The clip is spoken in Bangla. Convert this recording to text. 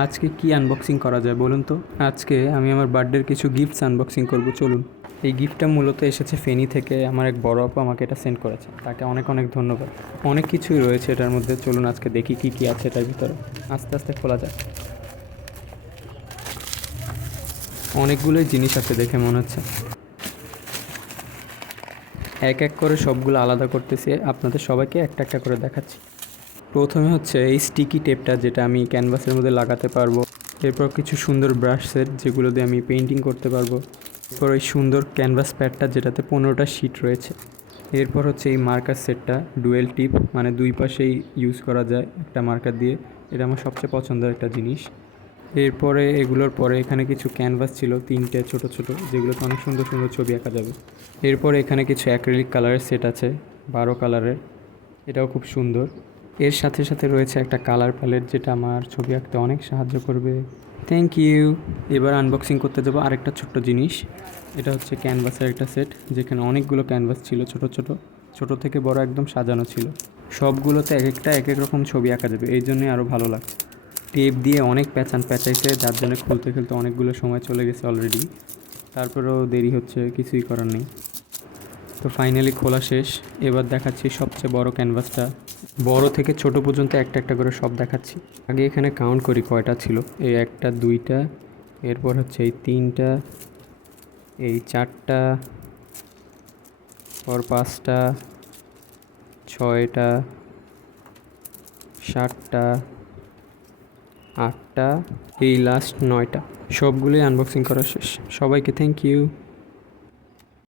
আজকে কি আনবক্সিং করা যায় বলুন তো? আজকে আমি আমার বার্থডের কিছু গিফটস আনবক্সিং করব, চলুন। এই গিফটটা মূলত এসেছে ফেনী থেকে। আমার এক বড় আপু আমাকে এটা সেন্ড করেছে, তাকে অনেক অনেক ধন্যবাদ। অনেক কিছুই রয়েছে এটার মধ্যে, চলুন আজকে দেখি কি কি আছে এটার ভিতরে। আস্তে আস্তে খোলা যায়। অনেকগুলোই জিনিস আছে দেখে মনে হচ্ছে। এক এক করে সবগুলো আলাদা করতেছি, আপনাদের সবাইকে একটা একটা করে দেখাচ্ছি। প্রথমে হচ্ছে এই স্টিকি টেপটা, যেটা আমি ক্যানভাসের মধ্যে লাগাতে পারবো। এরপর কিছু সুন্দর ব্রাশ সেট, যেগুলো দিয়ে আমি পেন্টিং করতে পারবো। এরপর এই সুন্দর ক্যানভাস প্যাডটা, যেটাতে 15টা শিট রয়েছে। এরপর হচ্ছে এই মার্কার সেটটা, ডুয়েল টিপ, মানে দুই পাশেই ইউজ করা যায় একটা মার্কার দিয়ে। এটা আমার সবচেয়ে পছন্দের একটা জিনিস। এরপরে এগুলোর পরে এখানে কিছু ক্যানভাস ছিল, 3টে ছোট ছোট, যেগুলোতে অনেক সুন্দর সুন্দর ছবি আঁকা যাবে। এরপর এখানে কিছু অ্যাক্রিলিক কালারের সেট আছে, 12 কালারের। এটাও খুব সুন্দর। এর সাথে সাথে রয়েছে একটা কালার প্যালেট, যেটা আমার ছবি আঁকতে অনেক সাহায্য করবে। Thank you. এবার আনবক্সিং করতে যাবো আরেকটা ছোট্ট জিনিস। এটা হচ্ছে ক্যানভাসের একটা সেট, যেখানে অনেকগুলো ক্যানভাস ছিল, ছোট ছোট, ছোট থেকে বড় একদম সাজানো ছিল। সবগুলোতে এক একটা এক এক রকম ছবি আঁকা যাবে, এই জন্যই আরও ভালো লাগছে। টেপ দিয়ে অনেক প্যাঁচাইছে, যার জন্য খুলতে খুলতে অনেকগুলো সময় চলে গেছে অলরেডি। তারপরেও দেরি হচ্ছে, কিছুই করার নেই। তো ফাইনালি খোলা শেষ। এবার দেখাচ্ছি সবচেয়ে বড় ক্যানভাসটা। বড় থেকে ছোট পর্যন্ত একটা একটা করে সব দেখাচ্ছি। আগে এখানে কাউন্ট করি কয়টা ছিল। এই একটা, দুইটা, এরপর হচ্ছে এই তিনটা, এই চারটা, পর পাঁচটা, ছয়টা, সাতটা, আটটা, এই লাস্ট 9টা। সবগুলোই আনবক্সিং করা শেষ। সবাইকে থ্যাংক ইউ।